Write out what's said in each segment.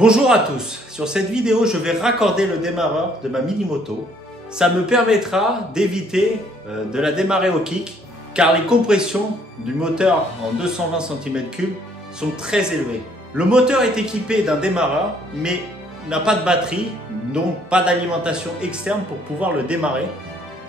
Bonjour à tous, sur cette vidéo je vais raccorder le démarreur de ma mini moto. Ça me permettra d'éviter de la démarrer au kick car les compressions du moteur en 220 cm3 sont très élevées. Le moteur est équipé d'un démarreur mais n'a pas de batterie, donc pas d'alimentation externe pour pouvoir le démarrer.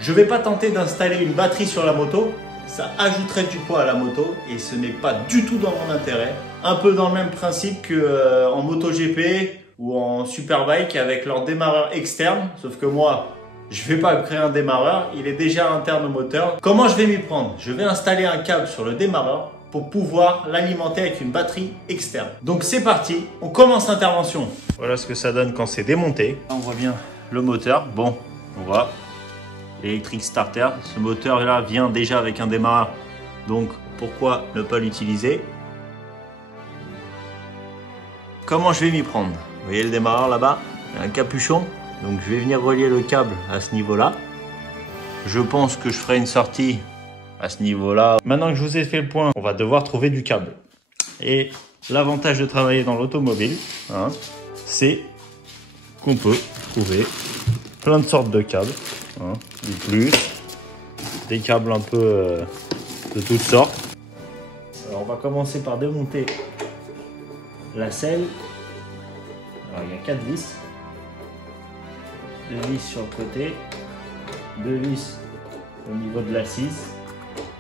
Je ne vais pas tenter d'installer une batterie sur la moto, ça ajouterait du poids à la moto et ce n'est pas du tout dans mon intérêt. Un peu dans le même principe qu'en MotoGP ou en Superbike avec leur démarreur externe, sauf que moi, je ne vais pas créer un démarreur, il est déjà interne au moteur. Comment je vais m'y prendre? Je vais installer un câble sur le démarreur pour pouvoir l'alimenter avec une batterie externe. Donc c'est parti, on commence l'intervention. Voilà ce que ça donne quand c'est démonté. On voit bien le moteur. Bon, on voit l'électrique starter. Ce moteur là vient déjà avec un démarreur, donc pourquoi ne pas l'utiliser? Comment je vais m'y prendre? Vous voyez le démarreur là-bas, il y a un capuchon, donc je vais venir relier le câble à ce niveau-là. Je pense que je ferai une sortie à ce niveau-là. Maintenant que je vous ai fait le point, on va devoir trouver du câble. Et l'avantage de travailler dans l'automobile, c'est qu'on peut trouver plein de sortes de câbles, du plus, des câbles un peu de toutes sortes. Alors on va commencer par démonter la selle. Alors il y a 4 vis, 2 vis sur le côté, 2 vis au niveau de l'assise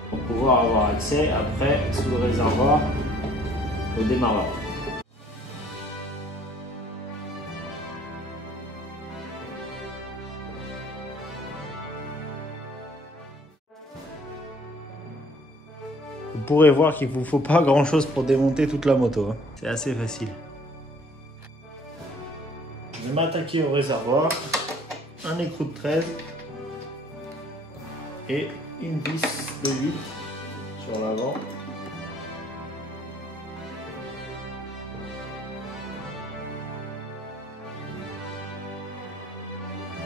pour pouvoir avoir accès après sous le réservoir au démarreur. Vous pourrez voir qu'il ne vous faut pas grand chose pour démonter toute la moto. C'est assez facile. Je vais m'attaquer au réservoir, un écrou de 13 et une vis de 8 sur l'avant.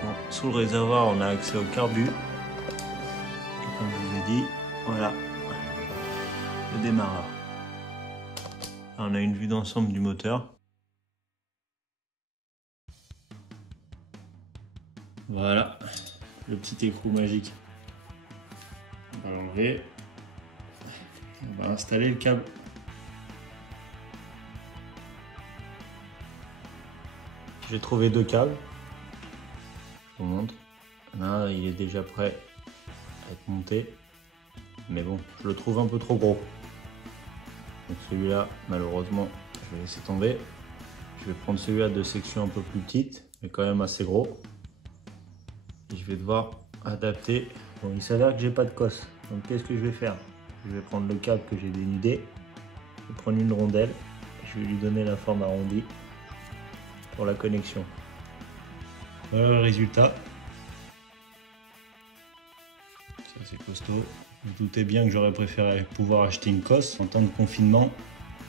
Bon, sous le réservoir, on a accès au carbu. Et comme je vous ai dit, voilà le démarreur. Là, on a une vue d'ensemble du moteur. Voilà le petit écrou magique. On va l'enlever. On va installer le câble. J'ai trouvé 2 câbles. Je vous montre. Là, il est déjà prêt à être monté. Mais bon, je le trouve un peu trop gros. Donc celui-là, malheureusement, je vais laisser tomber. Je vais prendre celui-là de section un peu plus petite, mais quand même assez gros. Et je vais devoir adapter. Bon, il s'avère que j'ai pas de cosse. Donc qu'est-ce que je vais faire? Je vais prendre le câble que j'ai dénudé. Je vais prendre une rondelle. Je vais lui donner la forme arrondie pour la connexion. Voilà le résultat. C'est assez costaud. Vous vous doutez bien que j'aurais préféré pouvoir acheter une cosse. En temps de confinement,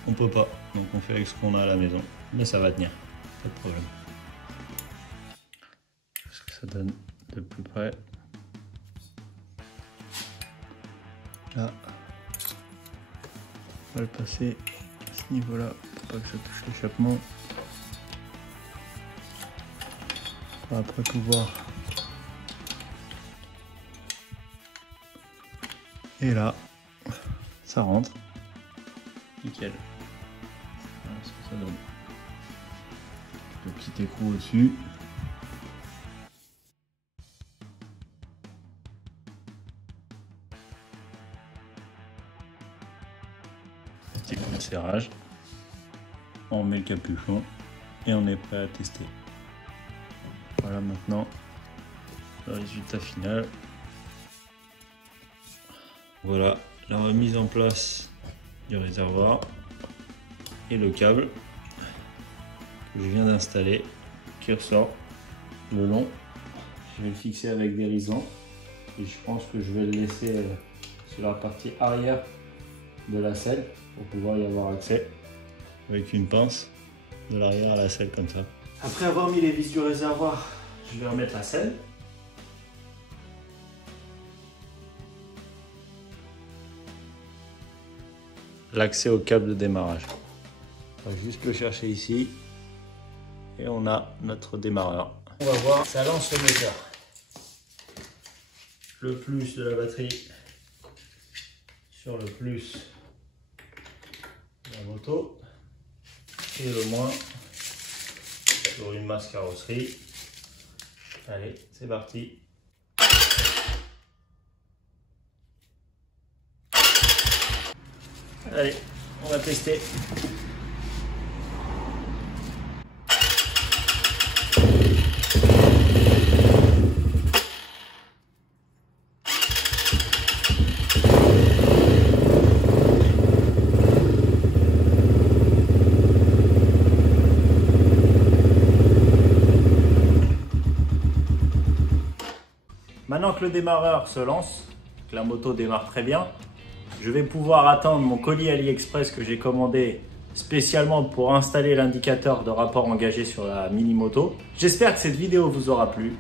on peut pas. Donc on fait avec ce qu'on a à la maison. Mais ça va tenir, pas de problème. Ce que ça donne de plus près. Là, on va le passer à ce niveau-là pour pas que ça touche l'échappement. On va après pouvoir. Et là, ça rentre. Nickel. Voilà ce que ça donne. Le petit écrou au-dessus. Petit coup de serrage. On met le capuchon et on est prêt à tester. Voilà maintenant le résultat final. Voilà la remise en place du réservoir et le câble que je viens d'installer qui ressort le long. Je vais le fixer avec des risants et je pense que je vais le laisser sur la partie arrière de la selle pour pouvoir y avoir accès avec une pince de l'arrière à la selle comme ça. Après avoir mis les vis du réservoir, je vais remettre la selle. L'accès au câble de démarrage. On va juste le chercher ici. Et on a notre démarreur. On va voir, ça lance le moteur. Le plus de la batterie sur le plus de la moto. Et le moins sur une masse carrosserie. Allez, c'est parti. Allez, on va tester. Maintenant que le démarreur se lance, que la moto démarre très bien, je vais pouvoir attendre mon colis AliExpress que j'ai commandé spécialement pour installer l'indicateur de rapport engagé sur la mini moto. J'espère que cette vidéo vous aura plu.